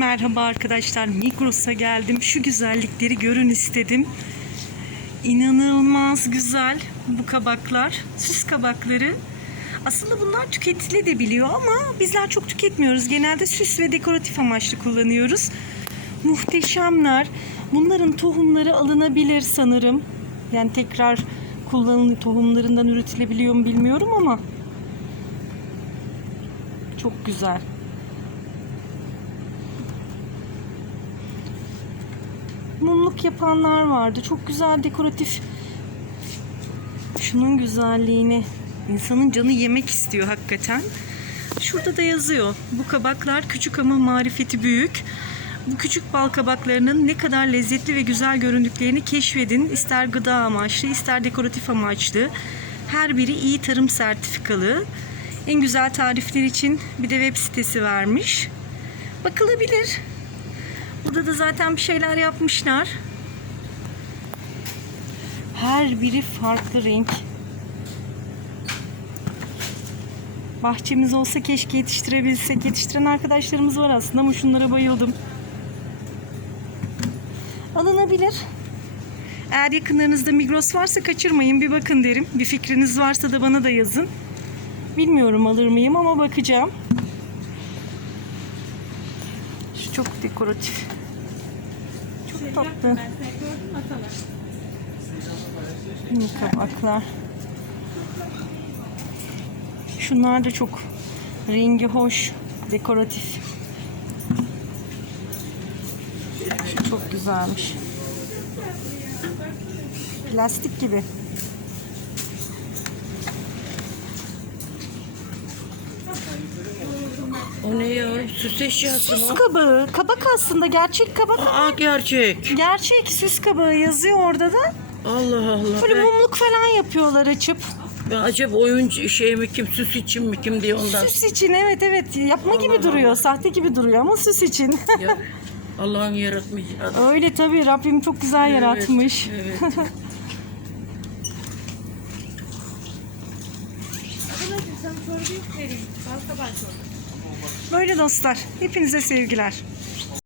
Merhaba arkadaşlar. Migros'a geldim. Şu güzellikleri görün istedim. İnanılmaz güzel bu kabaklar. Süs kabakları. Aslında bunlar tüketilebiliyor ama bizler çok tüketmiyoruz. Genelde süs ve dekoratif amaçlı kullanıyoruz. Muhteşemler. Bunların tohumları alınabilir sanırım. Yani tekrar kullanılan tohumlarından üretilebiliyor mu bilmiyorum ama çok güzel. Mumluk yapanlar vardı. Çok güzel dekoratif. Şunun güzelliğini. insanın canı yemek istiyor hakikaten. Şurada da yazıyor. Bu kabaklar küçük ama marifeti büyük. Bu küçük bal kabaklarının ne kadar lezzetli ve güzel göründüklerini keşfedin. İster gıda amaçlı, ister dekoratif amaçlı. Her biri iyi tarım sertifikalı. En güzel tarifler için bir de web sitesi vermiş. Bakılabilir. Burada da zaten bir şeyler yapmışlar. Her biri farklı renk. Bahçemiz olsa keşke yetiştirebilsek. Yetiştiren arkadaşlarımız var aslında ama şunlara bayıldım. Alınabilir. Eğer yakınlarınızda Migros varsa kaçırmayın bir bakın derim. Bir fikriniz varsa da bana da yazın. Bilmiyorum alır mıyım ama bakacağım. Şu çok dekoratif. Çok tatlı. Mini kabaklar. Şunlar da çok rengi hoş, dekoratif. Şu çok güzelmiş. Plastik gibi. O ne ya? Süs eşyası Süs mı? kabağı. Kabak aslında gerçek kabak. Aa gerçek. Gerçek süs kabağı yazıyor orada da. Allah Allah. Böyle Ben, mumluk falan yapıyorlar açıp. ben acaba oyuncu şey mi kim süs için mi kim diye ondan. Süs için evet evet yapma gibi duruyor. Sahte gibi duruyor ama süs için. Ya, Allah'ın yaratmış. Öyle tabii Rabbim çok güzel yaratmış. Evet. Böyle dostlar hepinize sevgiler.